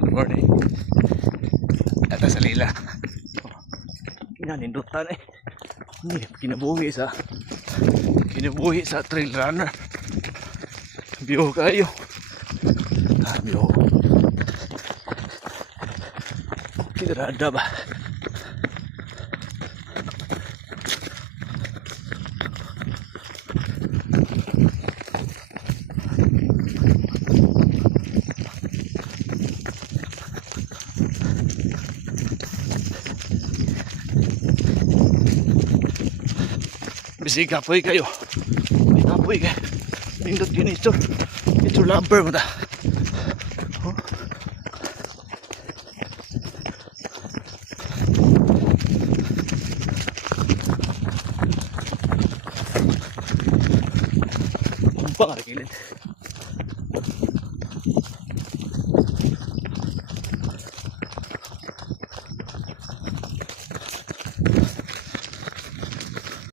Good morning. Ata sa lila. Kinanindutan eh. Hindi, kinabuhi sa trail runner. Biyo kayo. Biyo. Tirada ba? Bisig kapoy kayo. May kapoy kayo. Nindot yun ito. Ito lumber mo ta. Oh. Kumpang ada kilid.